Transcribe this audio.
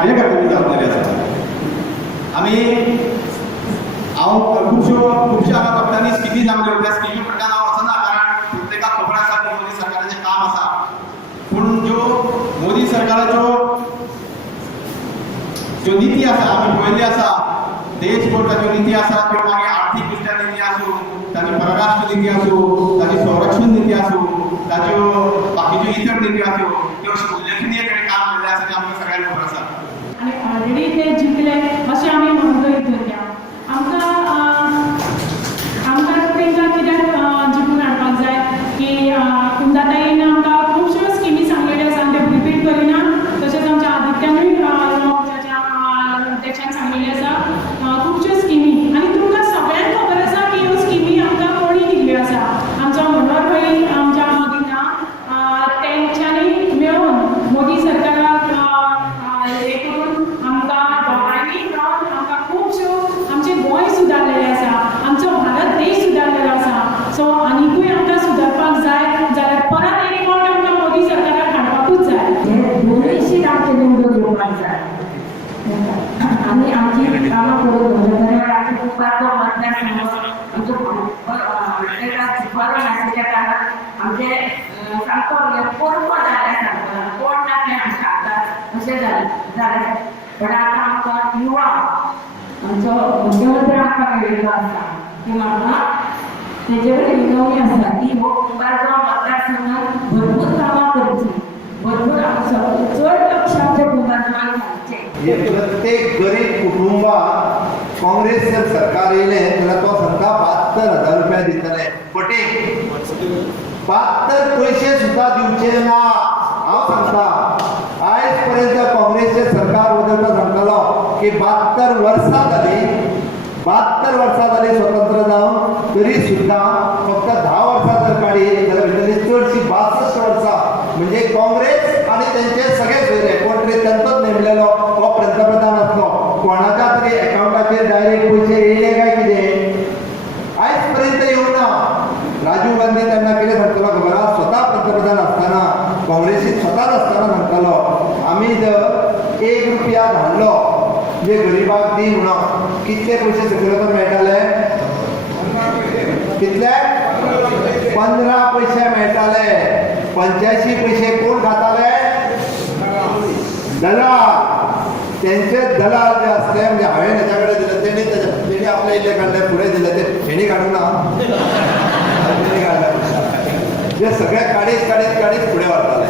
कार्यकर्त्यांनी जबाबदारी आसा. आमी खुबश्या भक्तांनी स्किमी सांगल्यो, त्या स्किमी फटल्यान हांव वचना, कारण प्रत्येकाक खबर आसा की मोदी सरकाराचें काम आसा. पूण ज्यो मोदी सरकाराच्यो ज्यो निती आसा आमी पळयल्ली आसा, देशभर ताच्यो निती आसा, त्यो मागीर आर्थीक दृश्ट्या निती आसूं, ताची परराष्ट्र निती आसूं, ताची संरक्षण निती आसूं, ताच्यो बाकीच्यो इतर निती आसूं, त्यो उल्लेखनीय ताणें काम केल्लें आसा तें आमकां सगळ्यांक खबर आसा. आनी ऑलरेडी ते जिंकले अशें आमी म्हणून धरया. आमकां तांकां कित्याक जिखून हाडपाक जाय की कुंदाताईन आमकां खुबश्यो स्किमी सांगलेल्यो आसा, ते रिपीट करिना. तशेंच आमच्या आदित्यानूय अध्यक्षान सांगलेलें आसा खुबश्यो स्किमी. आनी तुमकां सगळ्यांक खबर आसा की ह्यो स्किमी आमकां कोणी दिल्ल्यो आसा. आमचो मनोहर भाई आमच्या मोदींना तेंच्यांनी मेळून मोदी सरकाराक हे करून आमकां दोगांयनी मेळून आमकां खुबश्यो आमचें गोंय सुदारलेलें आसा, आमचो भारत देश सुदारलेलो आसा. सो आनिकूय आमकां सुदारपाक जाय जाल्यार परत एक फावट आमकां मोदी सरकाराक हाडपाकूच जाय. दोनूय सीट आमचे निवडून येवपाक जाय आनी आमची कामां करून दवरल्या. आमच्या कुंभारचो मतदारसंघ आमचो बरो नाशिल्ल्या कारणान आमचे सामको पोरको जाल्ल्या सारको कोण ना तें आमकां आतां अशें जालें. पण आतां आमकां युवा आमचो मुख्यमंत्री आमकां मेळिल्लो आसा की म्हाका तेजे कडेन विनवणी आसा की हो कुंभारचो मतदारसंघात भरपूर कामां करची, भरपूर चड लक्ष आमच्या कुंभारचो घालचें. प्रत्येक गरीब कुटुंबाक काँग्रेस जर सरकार येयलें जाल्यार तो सांगता 72,000 रुपया दितले. फटींग 72 पयशे सुद्दां दिवचे ना. हांव सांगता आयज पर्यंत काँग्रेसचे सरकार बदलता सांगतालो की 72 वर्सां जाली स्वतंत्र जावन, तरी सुद्दां फक्त 10 वर्सां जर काडी जाल्यार भितरली चडशी 62 वर्सां म्हणजे काँग्रेस आनी तेंचे सगळे सोयरे कोण तरी तेंचोच नेमलेलो हो पंतप्रधान आसलो. कोणाच्या तरी अकाउंटाचेर डायरेक्ट पयशे येयले काय कितें आयज पर्यंत येवंक ना. राजीव गांधी तेन्ना कितें सांगतालो खबर आसा? स्वता पंतप्रधान आसतना काँग्रेसीत स्वताच आसतना सांगतालो आमी जर 1 रुपया धाडलो जे गरिबाक दी म्हणून कितले पयशे सकयल मेळटाले? कितले? 15 पैसे मेळटाले. 85 पैसे कोण खाताले? दलाल. त्यांचे दलाल जे असले म्हणजे हांवें हेच्याकडे दिले तेणी आपले इल्ले काडले फुडें दिले ते हेणी काडूं ना जे सगळे काडीत फुडें व्हरताले.